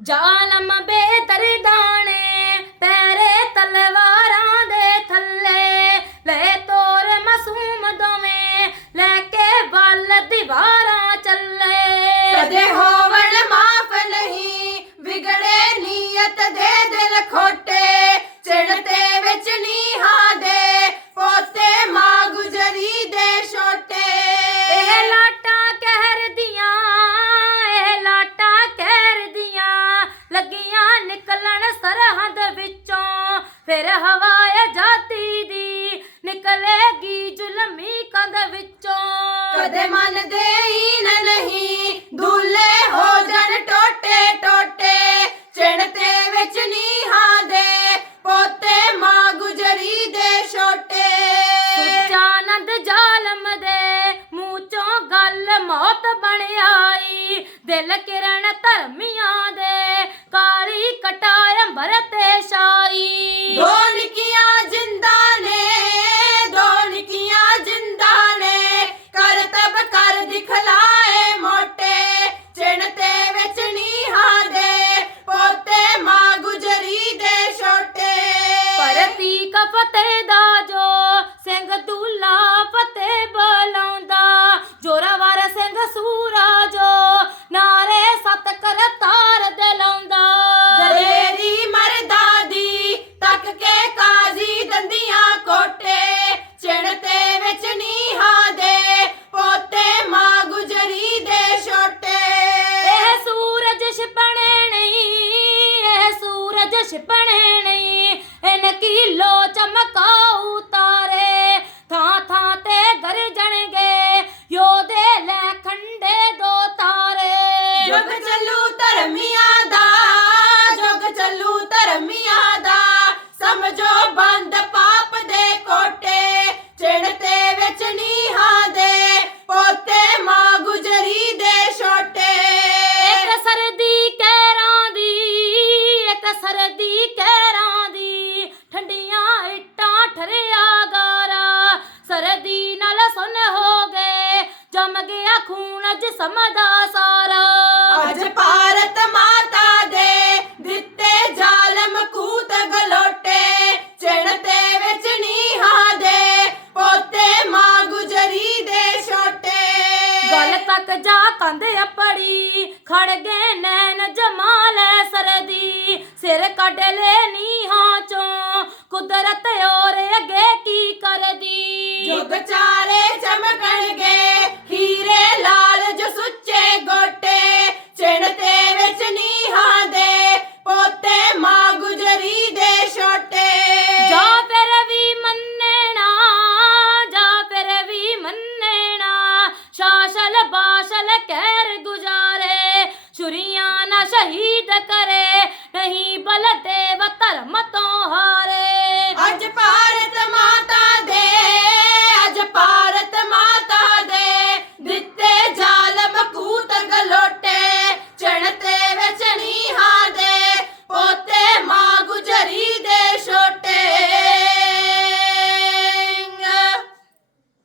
ਜ਼ਾਲਮ ਬੇਦਰਦਾਨੇ ਤੇਰੇ ਤਲਵਾਰਾਂ ਫਿਰ ਹਵਾ ਆਜ਼ਾਦੀ ਦੀ ਨਿਕਲੇਗੀ ਜ਼ੁਲਮੀ ਕੰਧ ਵਿੱਚੋਂ। ਕਦੇ ਮੰਨਦੇ ਹੀ ਨਾ ਨਹੀਂ ਦੁੱਲੇ ਹੋ ਜਣ ਟੋਟੇ ਟੋਟੇ ਚਿੜਤੇ ਵਿੱਚ ਨੀਹਾਂ ਦੇ ਪੋਤੇ ਮਾਂ ਗੁਜਰੀ ਦੇ ਛੋਟੇ। ਸੁਚਾਨੰਦ ਜ਼ਾਲਮ ਦੇ ਮੂੰਹ ਚੋਂ ਗੱਲ ਮੌਤ ਬਣ ਆਈ। ਦਿਲ ਕਿਰਨ ਧਰਮੀਆਂ ਕੀਲੋ ਚਮਕਾਉ ਤਾਰੇ ਥਾਂ ਥਾਂ ਤੇ ਗਰਜਣਗੇ ਯੋਧੇ ਲੈ ਖੰਡੇ ਦੋ ਤਾਰੇ। ਜੁਗ ਚੱਲੂ ਧਰਮੀਆਂ ਦਾ ਜੁਗ ਚੱਲੂ ਧਰਮੀਆਂ ਦਾ। ਸਮਝੋ ਬੰਦ ਪਾਪ ਦੇ ਕੋਟੇ ਚਿਣਤੇ ਵਿੱਚ ਨੀਹਾਂ ਦੇ ਪੋਤੇ ਮਾਂ ਗੁਜਰੀ ਦੇ ਛੋਟੇ। ਇੱਕ ਸਰਦੀ ਕਹਿਰਾਂ ਦੀ ਇੱਕ ਸਰਦੀ ਕਹਿਰਾਂ ਜਮ ਗਿਆ ਖੂਨ ਜਿਸਮ ਦਾ ਸਾਰਾ। ਅੱਜ ਭਾਰਤ ਮਾਤਾ ਦੇ ਦਿੱਤੇ ਜ਼ਾਲਮ ਕੂਤ ਗਲੋਟੇ ਚਿਣਤੇ ਵਿੱਚ ਨੀਹਾਂ ਦੇ ਪੋਤੇ ਮਾਂ ਗੁਜਰੀ ਦੇ ਛੋਟੇ। ਗੱਲ ਤੱਕ ਜਾ ਕੰਧ ਅਪੜੀ ਖੜ ਗਏ ਨੈਣ ਜਮਾਲੇ ਸਰਦੀ। ਸਿਰ ਕੱਢ ਲੈ ਨੀਹਾਂ ਚੋਂ ਕੁਦਰਤ ਔਰ ਅੱਗੇ ਕੀ ਕਰਦੀ। ਜੁਗ ਚਾਰੇ ਚਮਕਣਗੇ शहीद करे नहीं बलते